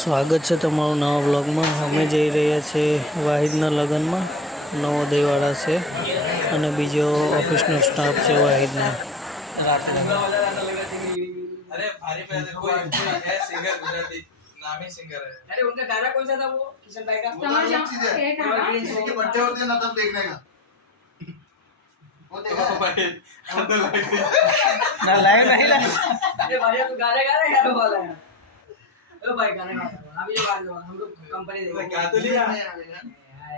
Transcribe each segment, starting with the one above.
સ્વાગત છે તમારું નવા બ્લોગમાં। અમે જઈ રહ્યા છીએ વાહિદના લગ્નમાં। નવોદયવાળા છે અને બીજો ઓફિસનો સ્ટાફ છે વાહિદના। अरे भारी पे कोई है सिंगर गुजराती नामी सिंगर है। अरे उनका गाना कौन सा था वो किशन भाई का? किसी के बर्थडे होते हैं ना तब देखने का। वो देखा भाई तो ના લાઈવ નહીં લાઈવ अरे भाई तू गाने गा रहा है क्या बोला है? ओ भाई गाने गा रहा है अभी जो गा दो हम लोग कंपनी देखो गा तो लिया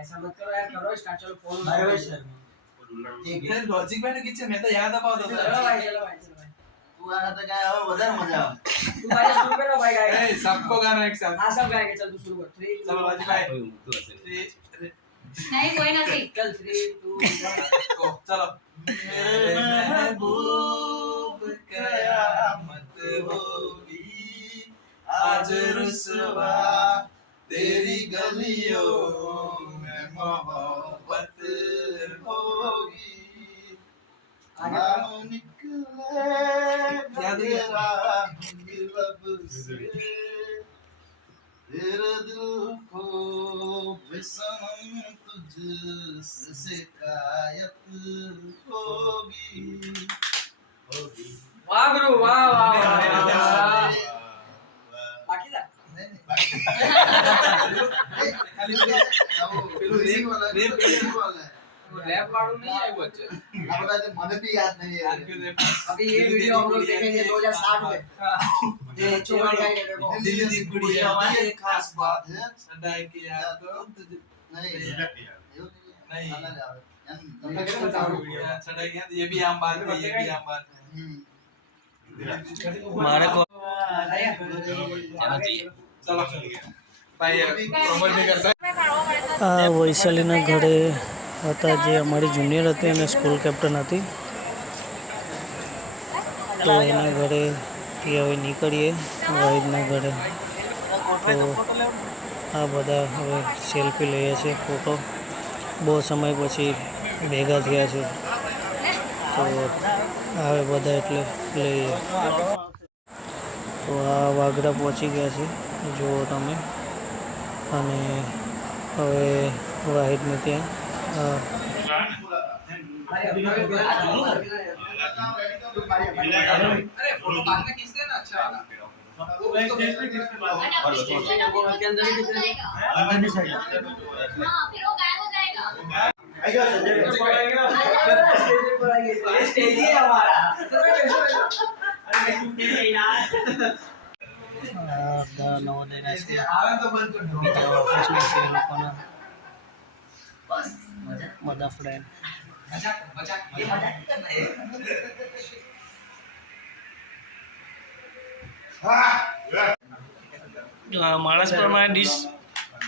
ऐसा मत करो यार करो स्टार्ट चलो फोन भाई एक है लॉजिक में किचन में तो याद आ पाओ तो चलो भाई चलो भाई तू गाना तो क्या है वो વધારે મજા આવે। तू भाई शुरू करो भाई गाएगा ए सबको गाना एक साथ हां सब गाएंगे चल तू शुरू कर 3 चलो लॉजिक भाई 3 नहीं कोई नहीं चल 3 2 1 गो चलो मेरे महबूब कयामत होगी आज रुसवा तेरी गलियों में मोहब्बत होगी नाम निकले तेरा लब से तेरे दिल को बेसनम तुझसे शिकायत होगी वाह गुरु वाह वाह बाकी था खाली म्यूजिक वाला है वो रैप वालों नहीं है वो अच्छा लगता है मुझे भी याद नहीं है। अभी ये वीडियो हम लोग देखेंगे 2060 में ये छोड़ का ये देखो दिल दी गुड़िया हमारी खास बात है सदाई की याद तो नहीं नहीं सदाई की याद ये भी आम बात है ये भी आम बात है મારે કો चलो भाई प्रमोट नहीं करता આ વૈશાલીના ઘરે હતા જે અમારી જુનિયર હતી અને સ્કૂલ કેપ્ટન હતી। તો એના ઘરેથી હવે નીકળીએ વાહિદના ઘરે। તો આ બધા હવે સેલ્ફી લઈએ છીએ ફોટો બહુ સમય પછી ભેગા થયા છે તો હવે બધા એટલે લઈએ। તો આ વાગડા પહોંચી ગયા છે જુઓ તમે અને હવે વાહિદને ત્યાં अरे फोटो बाद में खींचते ना अच्छा वाला के अंदर ही हाँ फिर वो गायब हो जाएगा स्टेज ही है हमारा નવોદયના છે आवे तो बंद कर दो બીજા ઓફિસના છે એ લોકોના બધા ફ્રેન્ડ। मजाक मजाक ये मजाक नहीं करना है માણસ પ્રમાણે ડીશ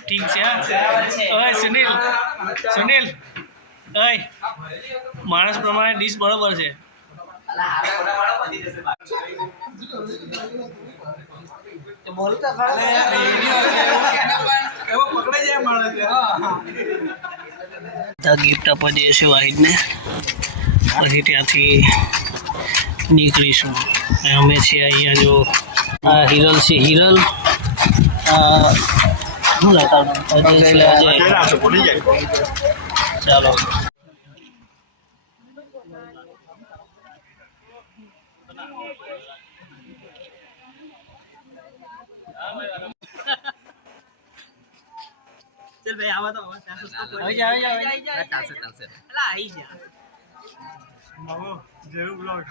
ઠીક છે। ઓય સુનિલ સુનિલ ઓય માણસ પ્રમાણે ડીશ બરોબર છે। अल्लाह हारे ओडा वाला बंदी जैसे बात तो बोलता खड़ा यार वीडियो वो कहना पण वो पकड़े जाए माणस हां ગિફ્ટ આપવા જઈએ છીએ વાહિદને પછી ત્યાંથી નીકળીશું। અમે છીએ અહીંયા જો આ હિરલ છે હિરલ શું લેતા ચાલો चल भाई आवा तो આવી જા चालसे चालसे अल्लाह आई जा જरूर બ્લોગ